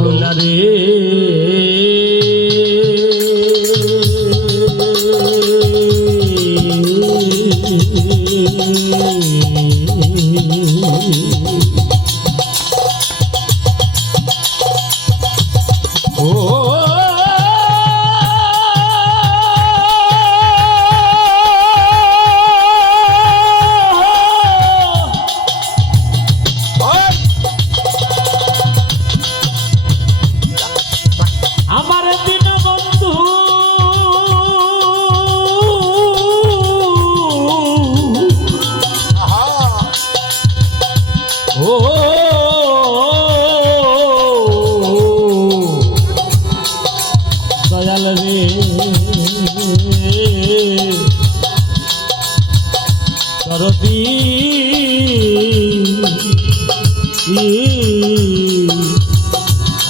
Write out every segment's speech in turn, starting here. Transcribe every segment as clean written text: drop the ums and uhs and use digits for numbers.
মাওলা রে দয়াল রে করবি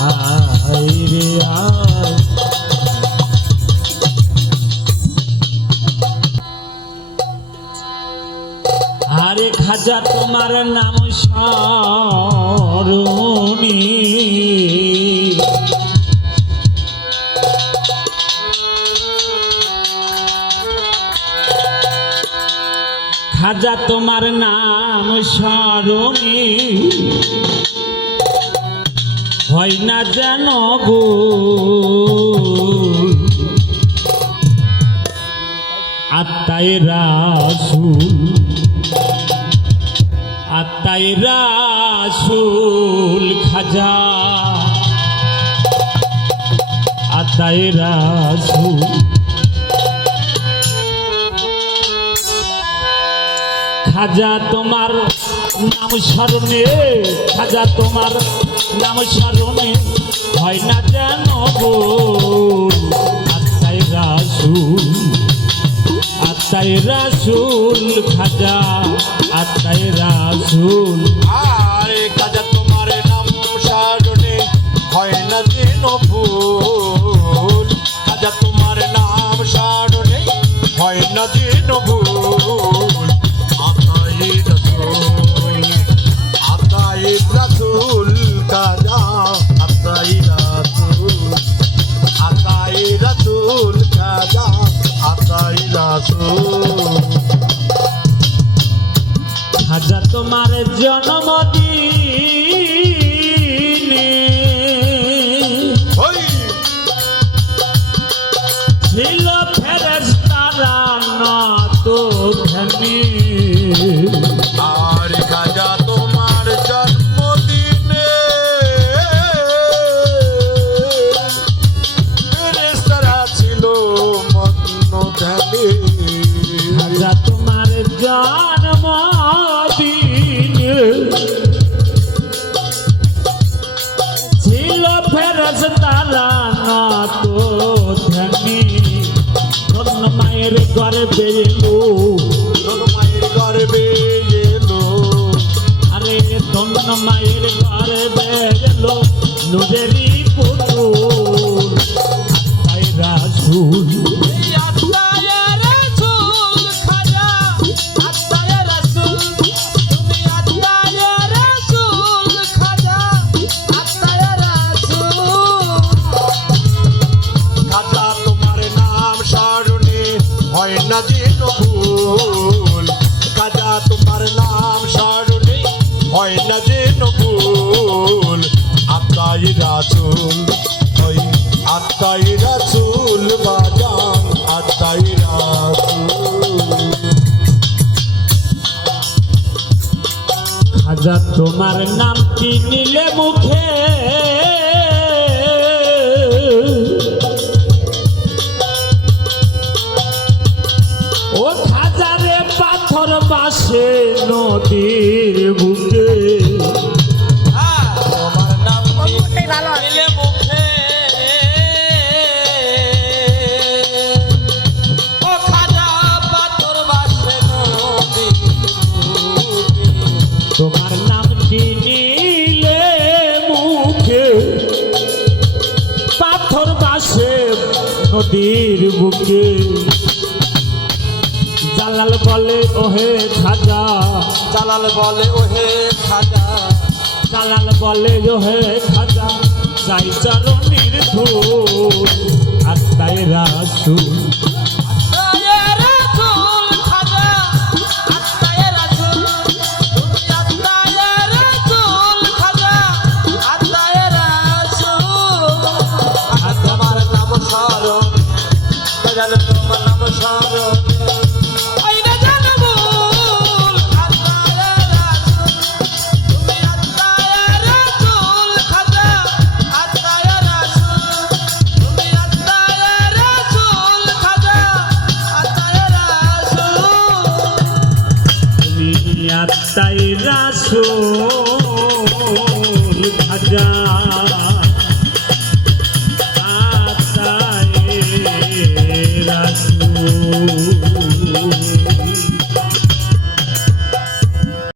আয় রে আয় আরে খাজা তোমার নাম স্মরণী খাজা তোমার নাম স্মরণী হয় না যেন ভুল আত্মায় রাসূল খাজা আত্মায় রাসূল খাজা তোমার নাম স্মরণে খাজা তোমার নাম স্মরণে হয় না যেন ভুল আত্মায় রাসূল খাজা আত্মায় রাসূল আরে খাজা তোমার নাম স্মরণে হয় না যেন ভুল খাজা তোমার নাম স্মরণে হয় না যেন ভুল রাসূল খাজা আতাই রাসূল খাজা আতাই রাসূল খাজা তোমার জন্মদিনে ছিল ফেরেশতারা নত ধ্যানে আর খাজা তোমার জন্মদিনে ফেরেশতারা ছিল মগ্ন ধ্যানে খাজা তোমার জন্মদিনে ছিল ফেরেশতারা নত ধ্যানে ধন্য মায়ের গর্ভে এলো মায়ের গর্ভে এলো আরে ধন্য মায়ের গর্ভে এলো নূরেরই পুতুল আত্মায় রাসূল হয় না যেন ভুল খাজা তোমার নাম স্মরণে হয় না যেন ভুল আত্মাই রাসূল বাজান আত্মাই রাসূল খাজা তোমার নামটি নিলে মুখে ও খাজারে পাথর বাসে নদীর বুকে তোমার নাম নিলে মুখে ও খাজা পাথর বাসে তোমার নামটি নিলে মুখে পাথর বাসে নদীর বুকে জালাল বলে ওহে খাজা জালাল বলে ওহে খাজা জালাল বলে ওহে খাজা চাই চরণের ধূল আত্মায় রাসূল আত্মায় রাসূল